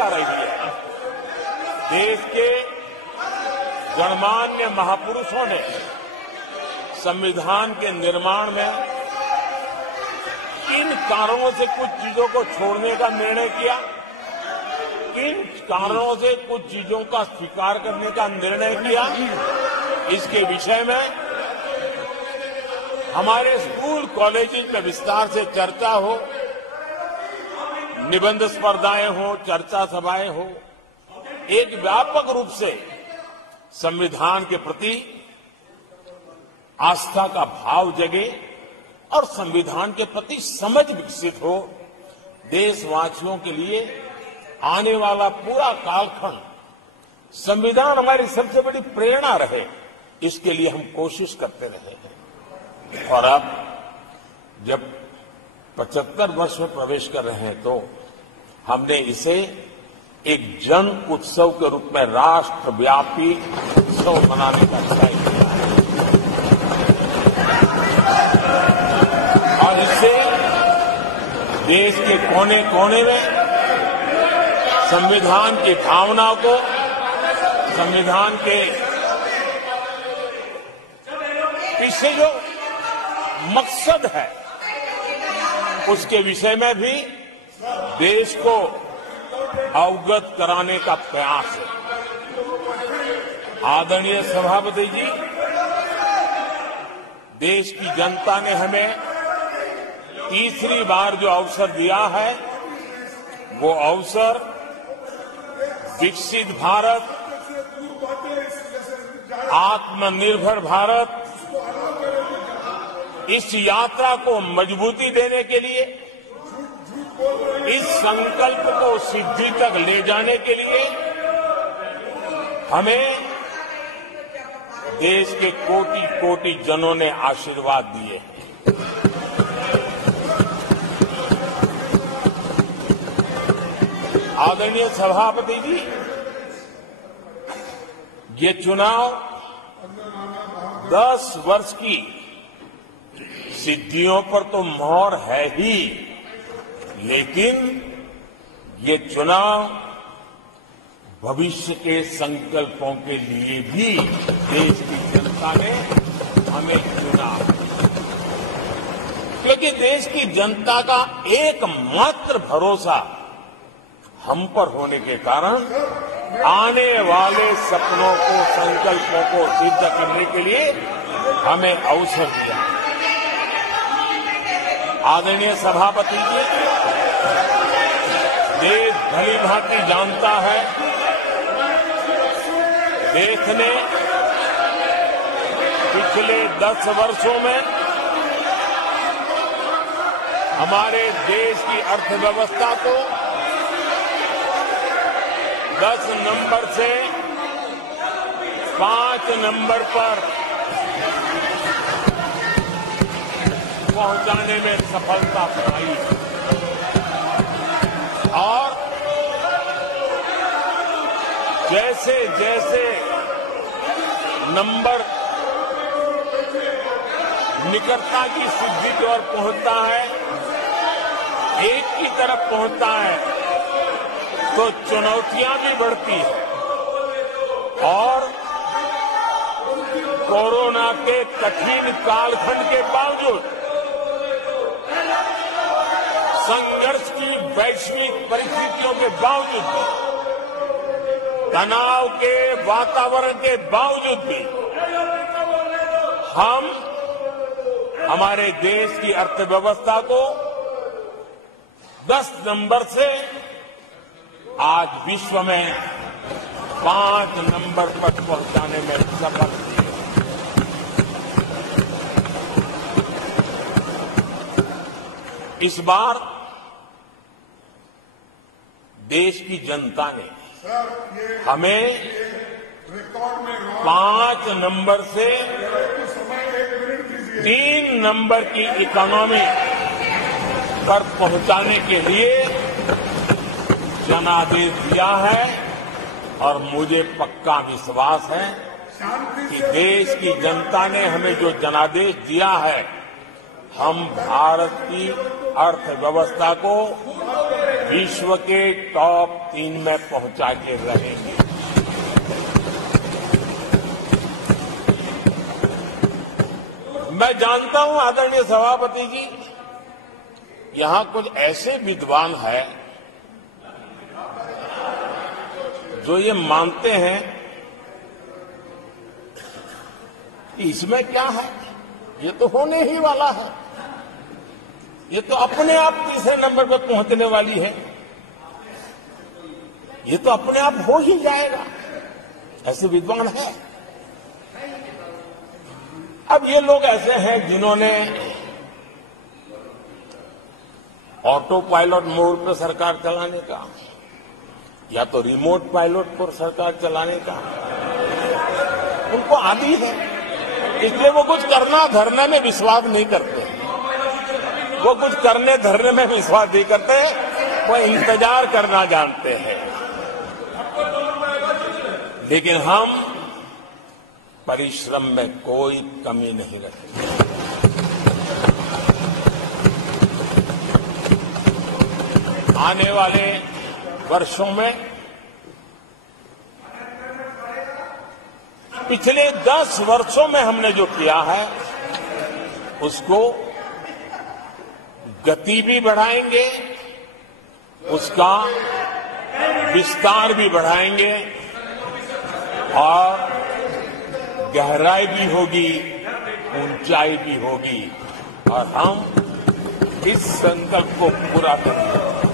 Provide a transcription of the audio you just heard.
भूमिका रही है। देश के गणमान्य महापुरुषों ने संविधान के निर्माण में किन कारणों से कुछ चीजों को छोड़ने का निर्णय किया, किन कारणों से कुछ चीजों का स्वीकार करने का निर्णय किया, इसके विषय में हमारे स्कूल कॉलेजेस में विस्तार से चर्चा हो, निबंध स्पर्धाएं हो, चर्चा सभाएं हो, एक व्यापक रूप से संविधान के प्रति आस्था का भाव जगे और संविधान के प्रति समझ विकसित हो। देशवासियों के लिए आने वाला पूरा कालखंड संविधान हमारी सबसे बड़ी प्रेरणा रहे, इसके लिए हम कोशिश करते रहे हैं। और अब जब 75 वर्ष में प्रवेश कर रहे हैं तो हमने इसे एक जन उत्सव के रूप में राष्ट्रव्यापी उत्सव मनाने का तय किया है और इससे देश के कोने कोने में संविधान की भावना को, संविधान के पीछे जो मकसद है उसके विषय में भी देश को अवगत कराने का प्रयास है। आदरणीय सभापति जी, देश की जनता ने हमें तीसरी बार जो अवसर दिया है वो अवसर विकसित भारत, आत्मनिर्भर भारत, इस यात्रा को मजबूती देने के लिए, इस संकल्प को सिद्धि तक ले जाने के लिए हमें देश के कोटि कोटि जनों ने आशीर्वाद दिए हैं। आदरणीय सभापति जी, ये चुनाव 10 वर्ष की सिद्धियों पर तो मोहर है ही, लेकिन ये चुनाव भविष्य के संकल्पों के लिए भी देश की जनता ने हमें चुना, क्योंकि देश की जनता का एकमात्र भरोसा हम पर होने के कारण आने वाले सपनों को, संकल्पों को सिद्ध करने के लिए हमें अवसर दिया। आदरणीय सभापति जी, देश भली भांति जानता है, देश ने पिछले 10 वर्षों में हमारे देश की अर्थव्यवस्था को 10 नंबर से 5 नंबर पर पहुंचाने में सफलता पाई और जैसे जैसे नंबर निकटता की सिद्धि की ओर पहुंचता है, एक की तरफ पहुंचता है, तो चुनौतियां भी बढ़ती है और कोरोना के कठिन कालखंड के बावजूद, संघर्ष की वैश्विक परिस्थितियों के बावजूद भी, तनाव के वातावरण के बावजूद भी हम हमारे देश की अर्थव्यवस्था को 10 नंबर से आज विश्व में 5 नंबर पर पहुंचाने में सफल हुए। इस बार देश की जनता ने हमें 5 नंबर से 3 नंबर की इकोनॉमी पर पहुंचाने के लिए जनादेश दिया है और मुझे पक्का विश्वास है कि देश की जनता ने हमें जो जनादेश दिया है, हम भारत की अर्थव्यवस्था को विश्व के टॉप 3 में पहुंचा के रहेंगे। मैं जानता हूं आदरणीय सभापति जी, यहां कुछ ऐसे विद्वान हैं जो ये मानते हैं कि इसमें क्या है, ये तो होने ही वाला है, ये तो अपने आप तीसरे नंबर पर पहुंचने वाली है, ये तो अपने आप हो ही जाएगा, ऐसे विद्वान हैं। अब ये लोग ऐसे हैं जिन्होंने ऑटो पायलट मोड पर सरकार चलाने का या तो रिमोट पायलट पर सरकार चलाने का उनको आदी है, इसलिए वो कुछ करना धरने में विश्वास नहीं करते, वो कुछ करने धरने में विश्वास नहीं करते, वो इंतजार करना जानते हैं। लेकिन हम परिश्रम में कोई कमी नहीं रखेंगे। आने वाले वर्षों में पिछले 10 वर्षों में हमने जो किया है उसको गति भी बढ़ाएंगे, उसका विस्तार भी बढ़ाएंगे और गहराई भी होगी, ऊंचाई भी होगी और हम इस संकल्प को पूरा करेंगे।